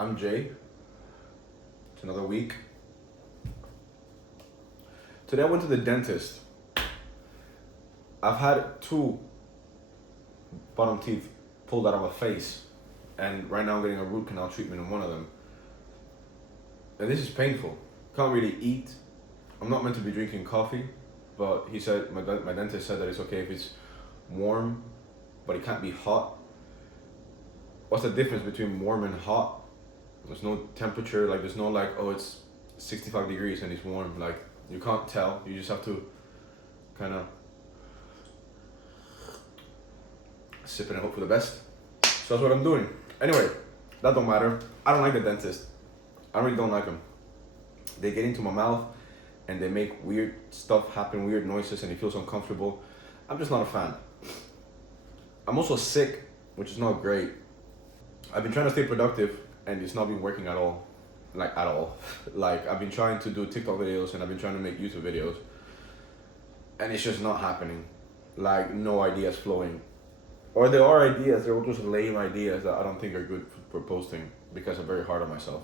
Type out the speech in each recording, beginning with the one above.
I'm Jay. It's another week. Today I went to the dentist. I've had two bottom teeth pulled out of my face, and right now I'm getting a root canal treatment in one of them. And this is painful. Can't really eat. I'm not meant to be drinking coffee, but he said, my dentist said that it's okay if it's warm, but it can't be hot. What's the difference between warm and hot? There's no temperature, like there's no like, oh, it's 65 degrees and it's warm. Like, you can't tell. You just have to kind of sip it and hope for the best. So that's what I'm doing. Anyway, that don't matter. I don't like the dentist. I really don't like them. They get into my mouth and they make weird stuff happen, weird noises, and it feels uncomfortable. I'm just not a fan. I'm also sick, which is not great. I've been trying to stay productive and it's not been working at all. Like at all. Like I've been trying to do TikTok videos and I've been trying to make YouTube videos and it's just not happening. Like no ideas flowing. Or there are ideas, they're just lame ideas that I don't think are good for posting because I'm very hard on myself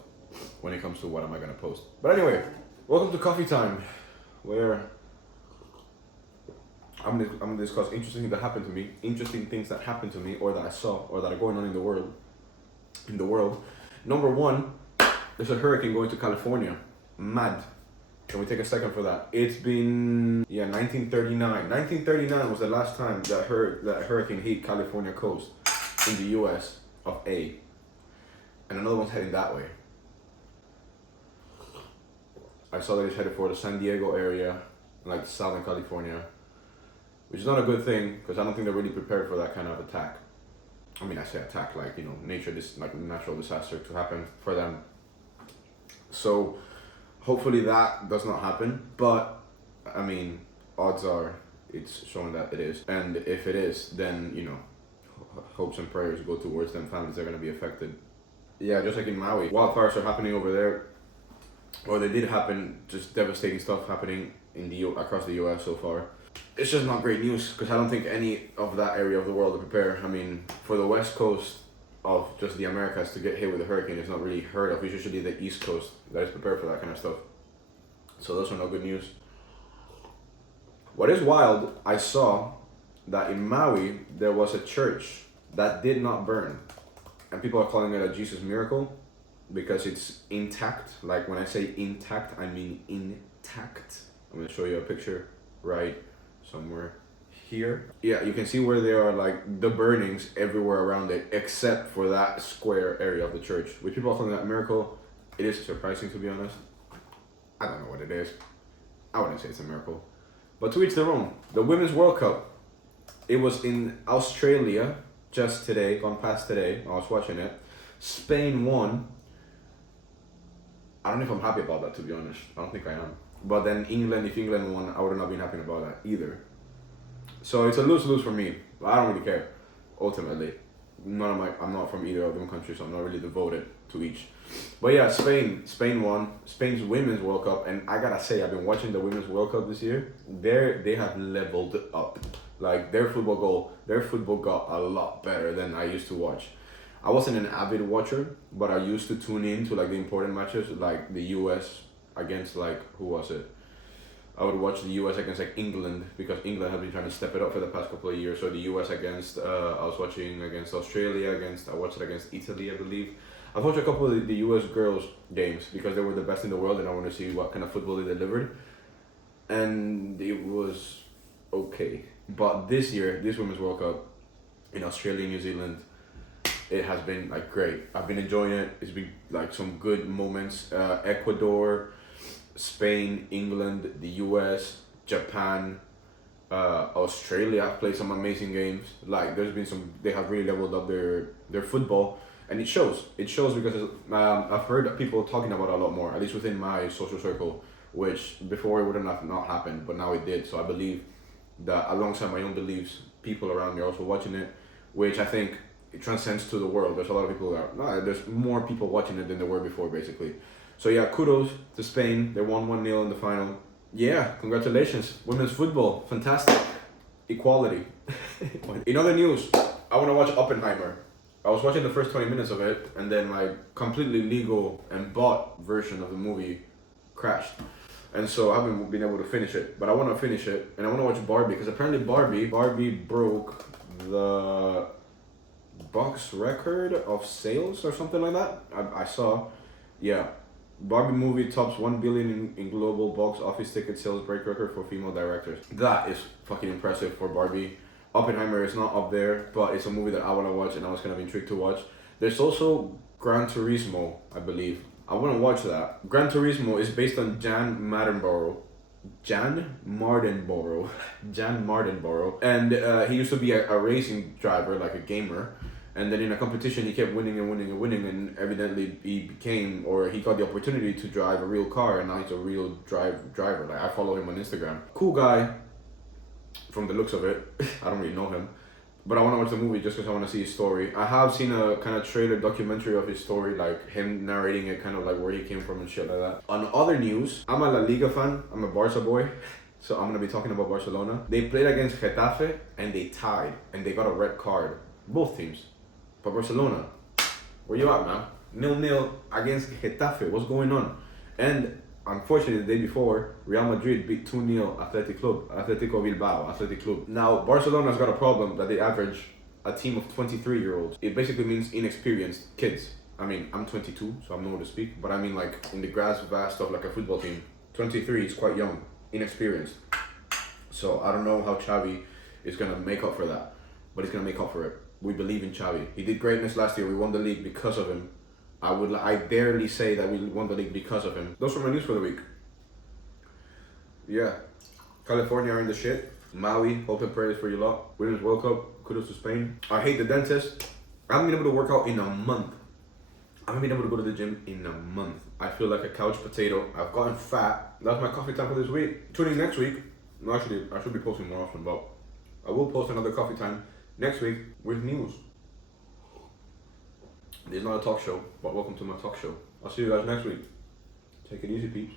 when it comes to what am I gonna post. But anyway, welcome to Coffee Time, where I'm gonna discuss interesting things that happened to me, interesting things that happened to me or that I saw or that are going on in the world. Number one, there's a hurricane going to California. Mad. Can we take a second for that? It's been 1939. 1939 was the last time that hurricane hit California coast in the U.S. of A. And another one's heading that way. I saw that it's headed for the San Diego area, like Southern California, which is not a good thing because I don't think they're really prepared for that kind of attack. I mean, I say attack like, natural disaster to happen for them. So hopefully that does not happen, but I mean, odds are it's showing that it is. And if it is, then, hopes and prayers go towards them families that are going to be affected. Yeah, just like in Maui, wildfires are happening over there, or they did happen, just devastating stuff happening across the US so far. It's just not great news because I don't think any of that area of the world are prepared. I mean, for the west coast of just the Americas to get hit with a hurricane is not really heard of. It's usually the east coast that is prepared for that kind of stuff. So those are no good news. What is wild, I saw that in Maui there was a church that did not burn. And people are calling it a Jesus miracle because it's intact. Like when I say intact, I mean intact. I'm going to show you a picture right somewhere here. Yeah, you can see where there are like the burnings everywhere around it except for that square area of the church, which people are calling that a miracle. It is surprising, to be honest. I don't know what it is. I wouldn't say it's a miracle. But to each their own. The Women's World Cup. It was in Australia just today, gone past today. I was watching it. Spain won. I don't know if I'm happy about that, to be honest. I don't think I am. But then if England won, I would have not been happy about that either. So it's a lose-lose for me. I don't really care, ultimately. I'm not from either of them countries, so I'm not really devoted to each. But yeah, Spain won. Spain's Women's World Cup, and I gotta say, I've been watching the Women's World Cup this year. They have leveled up. Like their football got a lot better than I used to watch. I wasn't an avid watcher, but I used to tune in to like the important matches, like the US against like, who was it? I would watch the US against like England because England has been trying to step it up for the past couple of years. So the US against, I was watching against Australia, I watched it against Italy, I believe. I've watched a couple of the US girls games because they were the best in the world and I want to see what kind of football they delivered. And it was okay. But this year, this Women's World Cup in Australia, New Zealand, it has been like great. I've been enjoying it. It's been like some good moments. Ecuador, Spain, England, the US, Japan, Australia have played some amazing games. Like they have really leveled up their football, and it shows. It shows because I've heard people talking about it a lot more, at least within my social circle, which before it wouldn't have not happened, but now it did. So I believe that alongside my own beliefs, people around me are also watching it, which I think it transcends to the world. There's a lot of people there's more people watching it than there were before, basically. So yeah, kudos to Spain. They won 1-0 in the final. Yeah, congratulations. Women's football, fantastic. Equality. In other news, I want to watch Oppenheimer. I was watching the first 20 minutes of it, and then my completely legal and bought version of the movie crashed. And so I haven't been able to finish it, but I want to finish it, and I want to watch Barbie, because apparently Barbie broke the box record of sales or something like that. I saw, yeah. Barbie movie tops 1 billion in global box office ticket sales, break record for female directors. That is fucking impressive for Barbie. Oppenheimer is not up there, but it's a movie that I want to watch, and I was kind of intrigued to watch. There's also Gran Turismo, I believe. I want to watch that. Gran Turismo is based on Jan Mardenborough. And he used to be a racing driver, like a gamer. And then in a competition, he kept winning and winning and winning, and evidently he got the opportunity to drive a real car, and now he's a real driver. Like, I follow him on Instagram. Cool guy, from the looks of it. I don't really know him, but I want to watch the movie just because I want to see his story. I have seen a kind of trailer documentary of his story, like him narrating it, kind of like where he came from and shit like that. On other news, I'm a La Liga fan. I'm a Barca boy. So I'm going to be talking about Barcelona. They played against Getafe and they tied, and they got a red card. Both teams. But Barcelona, where you at, man? 0-0 against Getafe. What's going on? And unfortunately, the day before, Real Madrid beat 2-0 Atletico Bilbao, Athletic Club. Now, Barcelona's got a problem that they average a team of 23-year-olds. It basically means inexperienced kids. I mean, I'm 22, so I'm nowhere to speak. But I mean, like, in the vast of like a football team, 23 is quite young, inexperienced. So I don't know how Xavi is going to make up for that. But he's going to make up for it. We believe in Xavi. He did greatness last year. We won the league because of him. I barely say that we won the league because of him. Those were my news for the week. Yeah. California are in the shit. Maui, hope and prayers for you lot. Women's World Cup, kudos to Spain. I hate the dentist. I haven't been able to work out in a month. I haven't been able to go to the gym in a month. I feel like a couch potato. I've gotten fat. That's my coffee time for this week. Tune in next week. No, actually, I should be posting more often, but I will post another coffee time next week with news. This is not a talk show, but welcome to my talk show. I'll see you guys next week. Take it easy, peeps.